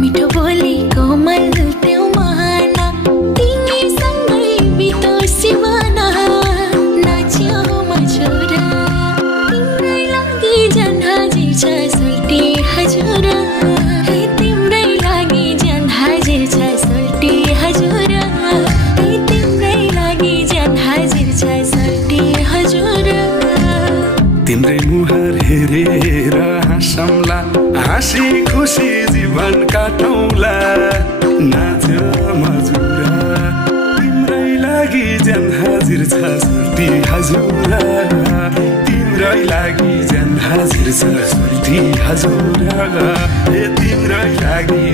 मिठो बोली कोमल त्यो महाना तिमीसँगै बितोस् सिमाना नाच्यो मजुरा तिम्रै लागि झन् हाजिर छ सोल्टी हजुर हे तिम्रै लागि झन् हाजिर छ सोल्टी हजुर हे तिम्रै लागि झन् हाजिर छ सोल्टी हजुर तिम्रै मुहार हेरेर हाँसौँला हाँसी खुसी जीवन काटौँला नाच्यो मजुरा तिम्रै लागि झन् हाजिर छ सोल्टी हजुर तिम्रै लागि झन् हाजिर छ सोल्टी हजुर ए तिम्रै लागि